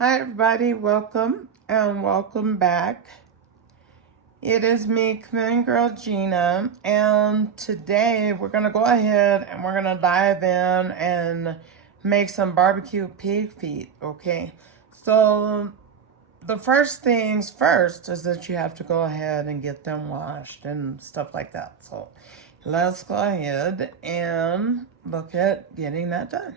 Hi everybody, welcome and welcome back. It is me, Chameleon Girl Gina, and today we're gonna go ahead and we're gonna dive in and make some barbecue pig feet, okay? So the first things first is that you have to go ahead and get them washed and stuff like that. So let's go ahead and look at getting that done.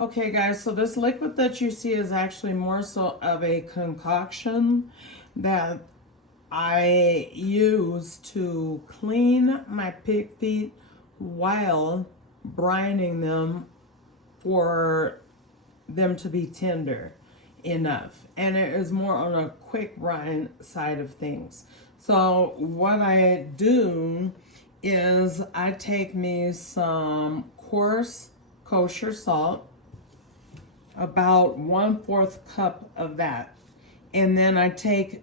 Okay guys, so this liquid that you see is actually more so of a concoction that I use to clean my pig feet while brining them for them to be tender enough. And it is more on a quick brine side of things. So what I do is I take me some coarse kosher salt, about 1/4 cup of that, and then I take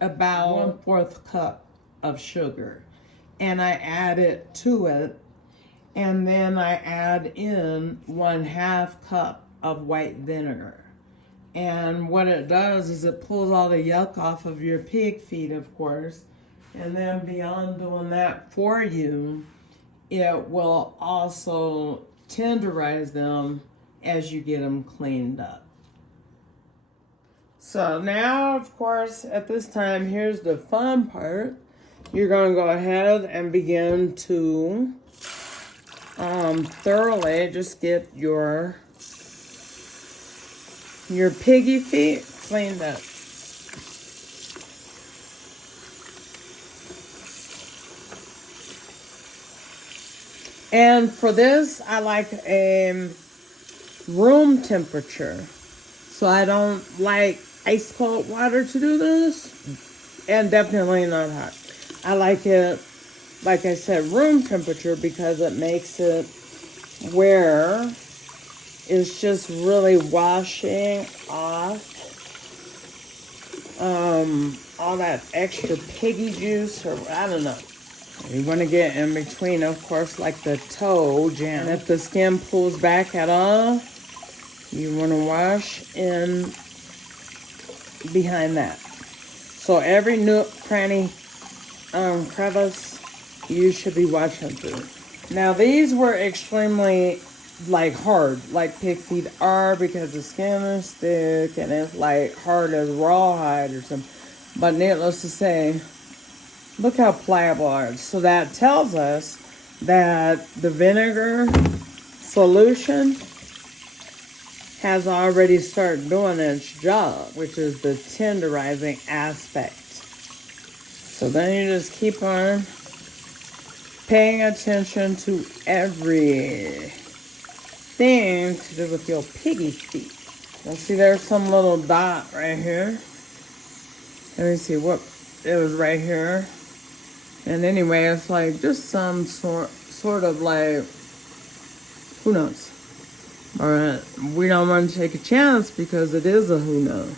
about 1/4 cup of sugar and I add it to it, and then I add in 1/2 cup of white vinegar. And what it does is it pulls all the yuck off of your pig feet, of course, and then beyond doing that for you, it will also tenderize them as you get them cleaned up. So now, of course, at this time, here's the fun part. You're going to go ahead and begin to thoroughly just get your piggy feet cleaned up. And for this, I like a room temperature. So I don't like ice cold water to do this, and definitely not hot. I like it, like I said, room temperature, because it makes it where it's just really washing off all that extra piggy juice, or I don't know. You want to get in between, of course, like the toe jam. And if the skin pulls back at all, you want to wash in behind that. So every nook, cranny, crevice, you should be washing through. Now these were extremely hard, like pig feet are, because the skin is thick and it's like hard as rawhide or something. But needless to say, look how pliable it is. So that tells us that the vinegar solution has already started doing its job, which is the tenderizing aspect. So then you just keep on paying attention to everything to do with your piggy feet. Let's see, there's some little dot right here. Let me see what it was right here. And anyway, it's like just some sort of like, who knows? Alright, we don't want to take a chance because it is a who know.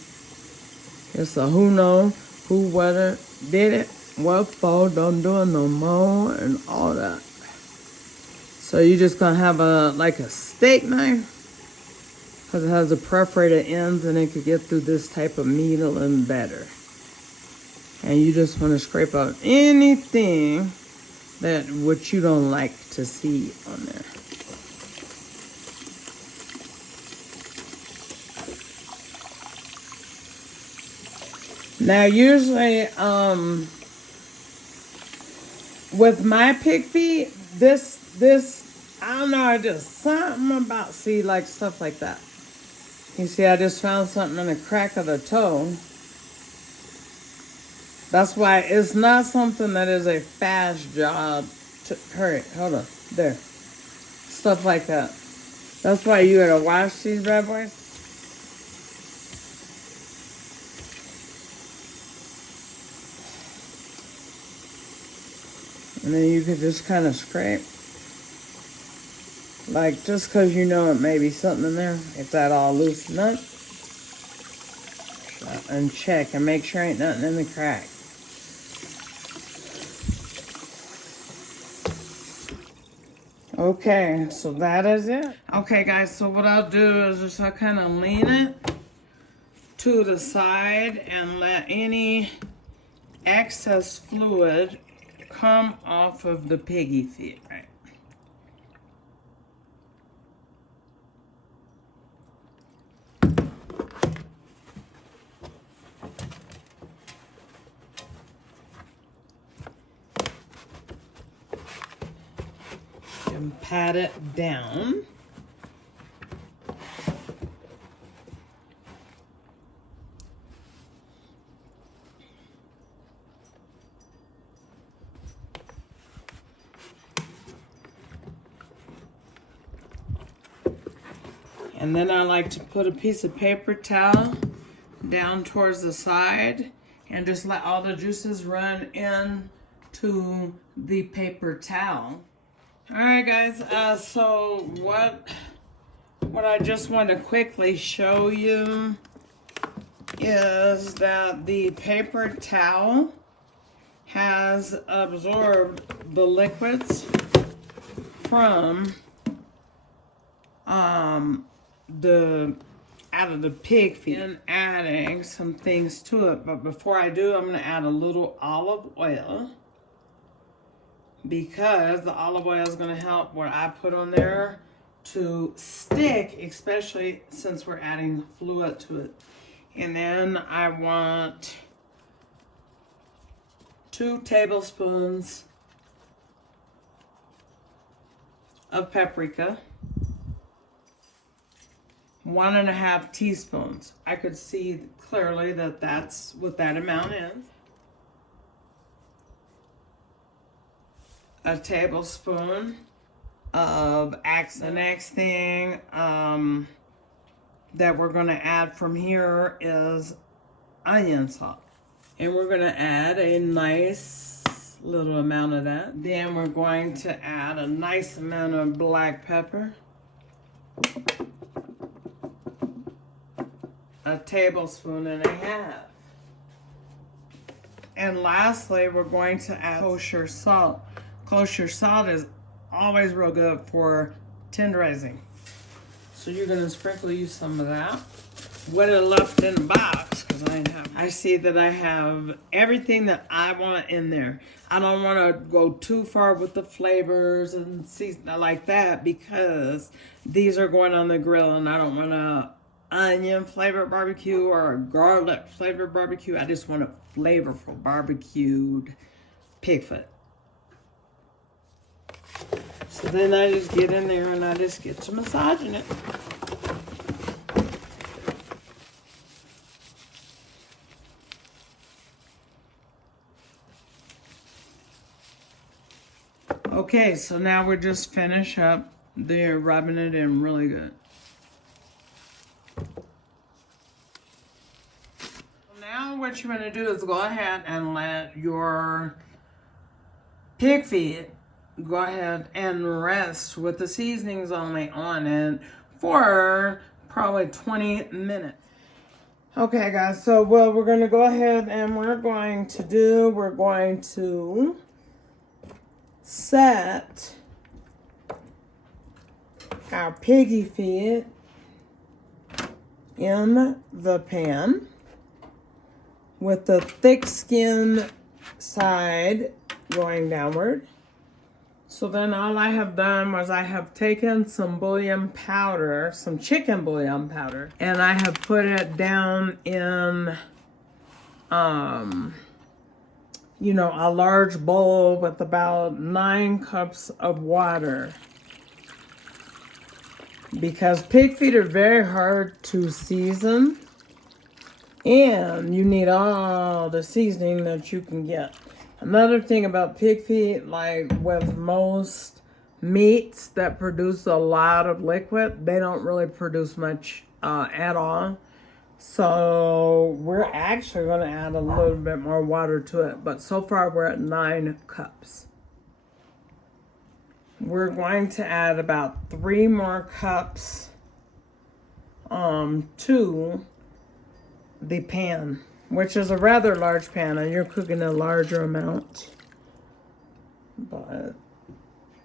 It's a who know, who, whether, did it, what for, don't do it no more, and all that. So you're just going to have like a steak knife, because it has the perforated ends and it could get through this type of needle and better. And you just want to scrape out anything that what you don't like to see on there. Now, usually, with my pig feet, this, I don't know, just something about, see, like stuff like that. You see, I just found something in the crack of the toe. That's why it's not something that is a fast job to, hurry, hold on, there. Stuff like that. That's why you gotta wash these bad boys. And then you could just kind of scrape. Like, just because you know it may be something in there, if that all loosened up. And check and make sure ain't nothing in the crack. Okay, so that is it. Okay, guys, so what I'll do is just I'll kind of lean it to the side and let any excess fluid come off of the piggy feet, right? And pat it down. And then I like to put a piece of paper towel down towards the side and just let all the juices run into the paper towel. All right, guys, so what I just want to quickly show you is that the paper towel has absorbed the liquids from out of the pig feed and adding some things to it. But before I do, I'm going to add a little olive oil, because the olive oil is going to help what I put on there to stick, especially since we're adding fluid to it. And then I want 2 tablespoons of paprika, 1.5 teaspoons. I could see clearly that that's what that amount is. A tablespoon of axe. The next thing that we're going to add from here is onion salt. And we're going to add a nice little amount of that. Then we're going to add a nice amount of black pepper. A 1.5 tablespoons. And lastly, we're going to add kosher salt. Kosher salt is always real good for tenderizing. So you're going to sprinkle you some of that. What I left in the box, because I see that I have everything that I want in there. I don't want to go too far with the flavors and season like that, because these are going on the grill and I don't want a onion flavored barbecue or a garlic flavored barbecue. I just want a flavorful barbecued pig foot. So then I just get in there and I just get to massaging it. Okay, so now we're just finish up. They're rubbing it in really good. Now what you're going to do is go ahead and let your pig feet go ahead and rest with the seasonings only on it for probably 20 minutes. Okay, guys, so what we're going to go ahead and we're going to set our piggy feet in the pan with the thick skin side going downward. So then all I have done was I have taken some bouillon powder, some chicken bouillon powder, and I have put it down in, a large bowl with about 9 cups of water. Because pig feet are very hard to season, and you need all the seasoning that you can get. Another thing about pig feet, like with most meats that produce a lot of liquid, they don't really produce much at all. So we're actually going to add a little bit more water to it. But so far we're at 9 cups. We're going to add about 3 more cups to the pan, which is a rather large pan, and you're cooking a larger amount. But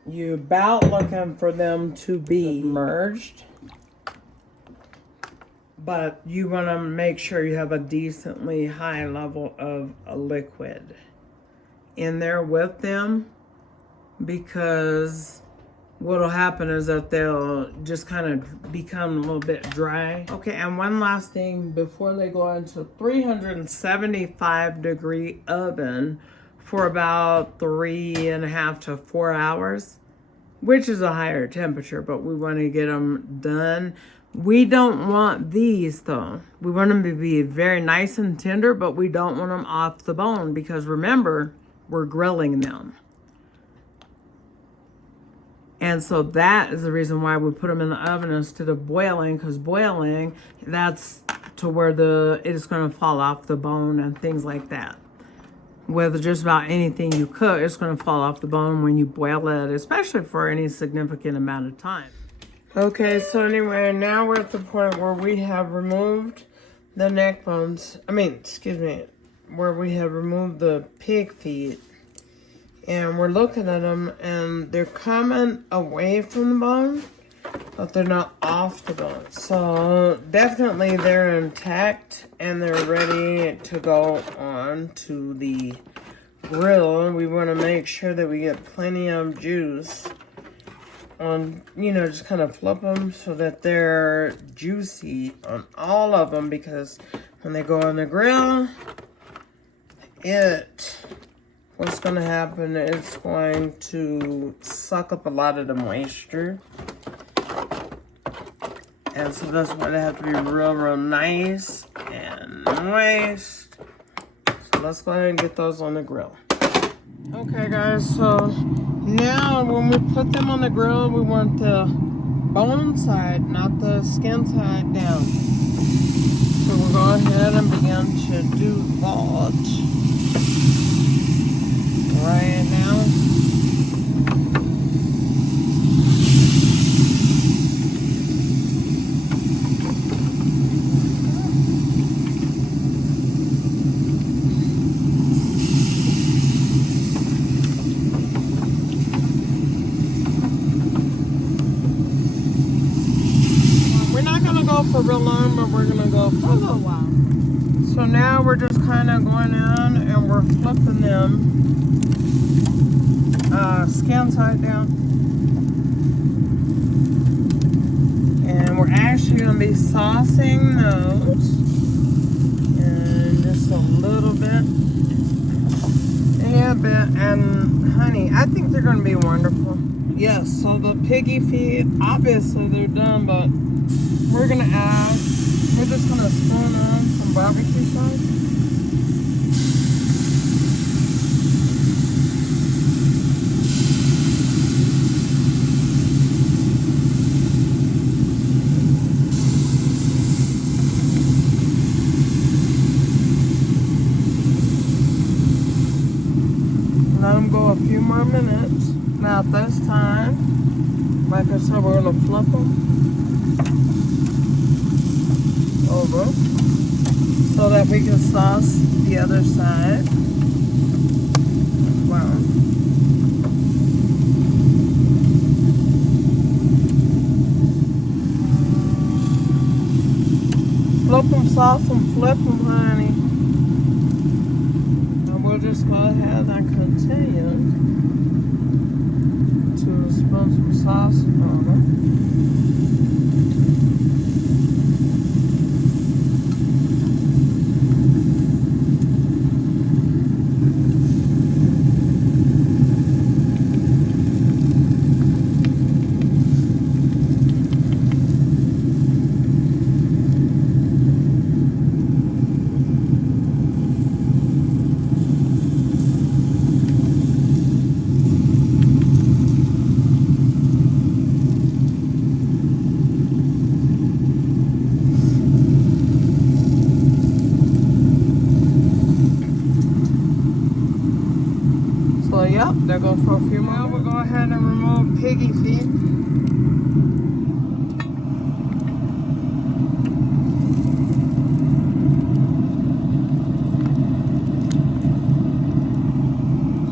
you're about looking for them to be merged. but you want to make sure you have a decently high level of a liquid in there with them, because what'll happen is that they'll just kind of become a little bit dry. Okay, and one last thing before they go into 375 degree oven for about 3.5 to 4 hours, which is a higher temperature, but we want to get them done. We don't want these though. We want them to be very nice and tender, but we don't want them off the bone, because remember, we're grilling them. And so that is the reason why we put them in the oven instead of boiling, because boiling, that's to where it is going to fall off the bone and things like that. With just about anything you cook, it's going to fall off the bone when you boil it, especially for any significant amount of time. Okay, so anyway, now we're at the point where we have removed the neck bones. Where we have removed the pig feet. And we're looking at them, and they're coming away from the bone, but they're not off the bone. So definitely they're intact, and they're ready to go on to the grill. We want to make sure that we get plenty of juice on, just kind of flip them so that they're juicy on all of them, because when they go on the grill, what's going to happen is it's going to suck up a lot of the moisture. And so that's why they have to be real, real nice and moist. So let's go ahead and get those on the grill. Okay, guys, so now when we put them on the grill, we want the bone side, not the skin side, down. So we'll go ahead and begin to do that. Right now. We're not going to go for real long, but we're going to go for a little while. So now we're just kind of going in and we're flipping them. Skin side down, and we're actually going to be saucing those, and just a little bit, and honey, I think they're going to be wonderful. Yes, so the piggy feet, obviously they're done, but we're just going to spoon on some barbecue sauce. Let them go a few more minutes. Now at this time, like I said, we're going to flip them over so that we can sauce the other side. Wow. Flip them, sauce them, flip them, honey. We'll just go ahead and continue to spoon some sauce over. Yep, they'll go for a few more. Now we'll go ahead and remove piggy feet.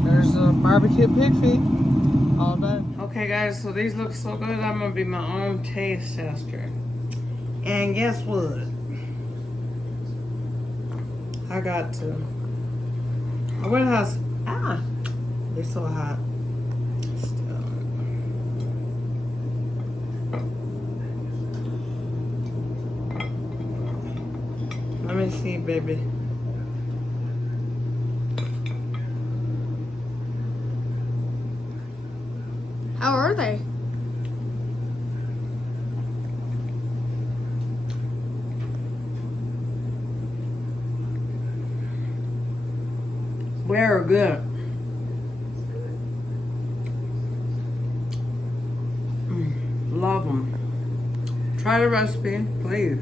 There's the barbecue pig feet. All done. Okay guys, so these look so good, I'm gonna be my own taste tester. And guess what? I got to. What has? Ah, they're so hot. Still. Let me see, baby. How are they? Very good. Love them. Try the recipe, please.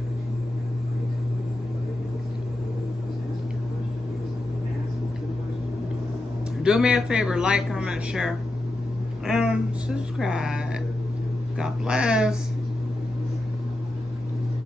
Do me a favor, like, comment, share, and subscribe. God bless.